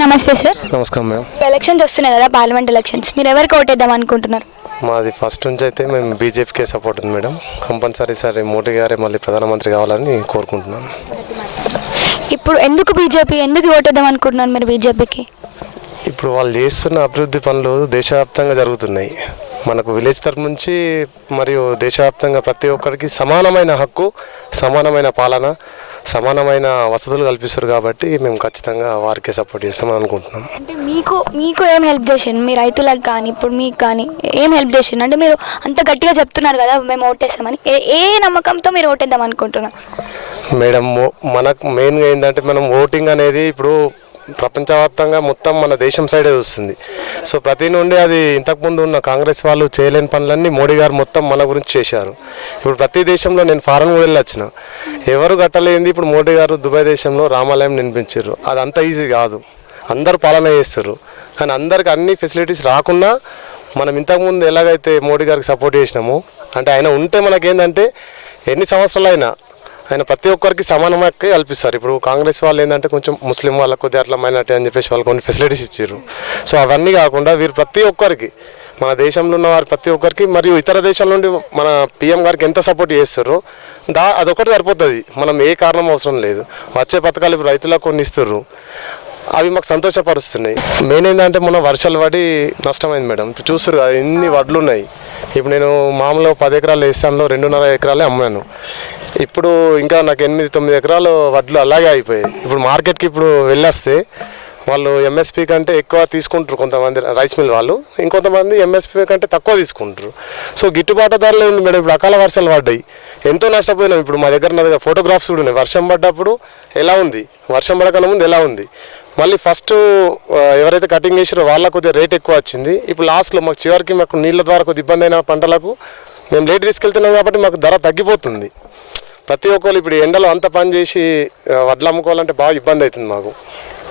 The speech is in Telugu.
నమస్తే సార్. నమస్కారం మేడం. ఎలక్షన్స్ వస్తున్నాయి కదా, పార్లమెంట్ ఎలక్షన్స్. మీరు ఎవరికి ఓటేద్దాం అనుకుంటున్నారు? మాది ఫస్ట్ నుంచి అయితే మేము బీజేపీకే సపోర్ట్ ఉంది మేడం. కంపల్సరీ సరే మోడీ గారే మళ్ళీ ప్రధానమంత్రి కావాలని కోరుకుంటున్నాను. ఇప్పుడు ఎందుకు బీజేపీ, ఎందుకు ఓటేద్దాం అనుకుంటున్నారు మీరు బీజేపీకి? ఇప్పుడు వాళ్ళు చేస్తున్న అభివృద్ధి పనులు దేశవ్యాప్తంగా జరుగుతున్నాయి. మనకు విలేజ్ తరఫు నుంచి మరియు దేశవ్యాప్తంగా ప్రతి ఒక్కరికి సమానమైన హక్కు, సమానమైన పాలన, సమానమైన వసతులు కల్పిస్తారు. కాబట్టి మేము ఖచ్చితంగా వారికే సపోర్ట్ చేస్తామని అనుకుంటున్నాం. అంటే మీకు ఏం హెల్ప్ చేసిండు? మీ రైతులకు కానీ ఇప్పుడు మీకు కానీ ఏం హెల్ప్ చేసిండు? అంటే మీరు అంత గట్టిగా చెప్తున్నారు కదా మేము ఓటేస్తామని, ఏ నమ్మకంతో మీరు ఓటేద్దాం అనుకుంటున్నారు? మేడం, మనకు మెయిన్గా ఏంటంటే మనం ఓటింగ్ అనేది ఇప్పుడు ప్రపంచవ్యాప్తంగా మొత్తం మన దేశం సైడే వస్తుంది. సో ప్రతి నుండి అది ఇంతకుముందు ఉన్న కాంగ్రెస్ వాళ్ళు చేయలేని పనులన్నీ మోడీ గారు మొత్తం మన గురించి చేశారు. ఇప్పుడు ప్రతి దేశంలో నేను ఫారెన్ కూడా వెళ్ళొచ్చిన, ఎవరు కట్టలేంది ఇప్పుడు మోడీ గారు దుబాయ్ దేశంలో రామాలయం నిర్మించారు. అది అంత ఈజీ కాదు, అందరు పాలన చేస్తారు. కానీ అందరికి అన్ని ఫెసిలిటీస్ రాకుండా మనం ఇంతకుముందు ఎలాగైతే మోడీ గారికి సపోర్ట్ చేసినామో, అంటే ఆయన ఉంటే మనకేంటంటే ఎన్ని సంవత్సరాలైనా ఆయన ప్రతి ఒక్కరికి సమానమే కల్పిస్తారు. ఇప్పుడు కాంగ్రెస్ వాళ్ళు ఏంటంటే కొంచెం ముస్లిం వాళ్ళకు కొద్దిగా అట్లా మైనార్టీ అని చెప్పేసి వాళ్ళు కొన్ని ఫెసిలిటీస్ ఇచ్చారు. సో అవన్నీ కాకుండా వీరు ప్రతి ఒక్కరికి, మన దేశంలో ఉన్న వారు ప్రతి ఒక్కరికి మరియు ఇతర దేశాల నుండి మన పిఎం గారికి ఎంత సపోర్ట్ చేస్తారో అదొకటి సరిపోతుంది. మనం ఏ కారణం అవసరం లేదు. వచ్చే పథకాలు ఇప్పుడు రైతులకు కొన్ని ఇస్తారు, అవి మాకు సంతోషపరుస్తున్నాయి. మెయిన్ ఏంటంటే మొన్న వర్షాలు పడి నష్టమైంది మేడం. ఇప్పుడు చూస్తారు కదా ఎన్ని వడ్లు ఉన్నాయి. ఇప్పుడు నేను మామూలుగా 10 ఎకరాలు వేస్తాను, 2.5 ఎకరాలే అమ్మాను. ఇప్పుడు ఇంకా నాకు 8-9 ఎకరాలు వడ్లు అలాగే అయిపోయాయి. ఇప్పుడు మార్కెట్కి ఇప్పుడు వెళ్ళొస్తే వాళ్ళు ఎంఎస్పీ కంటే ఎక్కువ తీసుకుంటారు కొంతమంది రైస్ మిల్ వాళ్ళు, ఇంకొంతమంది ఎంఎస్పీ కంటే తక్కువ తీసుకుంటారు. సో గిట్టుబాటు ధరలు ఉంది మేడం. ఇప్పుడు అకాల వర్షాలు పడ్డాయి, ఎంతో నష్టపోయినాం. ఇప్పుడు మా దగ్గర ఫోటోగ్రాఫ్స్ కూడా ఉన్నాయి. వర్షం పడ్డప్పుడు ఎలా ఉంది, వర్షం పడకన్నా ముందు ఎలా ఉంది. మళ్ళీ ఫస్ట్ ఎవరైతే కటింగ్ చేసారో వాళ్ళకు కొద్దిగా రేట్ ఎక్కువ వచ్చింది. ఇప్పుడు లాస్ట్లో మాకు చివరికి మాకు నీళ్ళ ద్వారా కొద్ది ఇబ్బంది అయిన పంటలకు మేము లేట్ తీసుకెళ్తున్నాం కాబట్టి మాకు ధర తగ్గిపోతుంది. ప్రతి ఒక్కరు ఇప్పుడు ఎండలో అంత పని చేసి వడ్లు అమ్ముకోవాలంటే బాగా ఇబ్బంది అవుతుంది మాకు.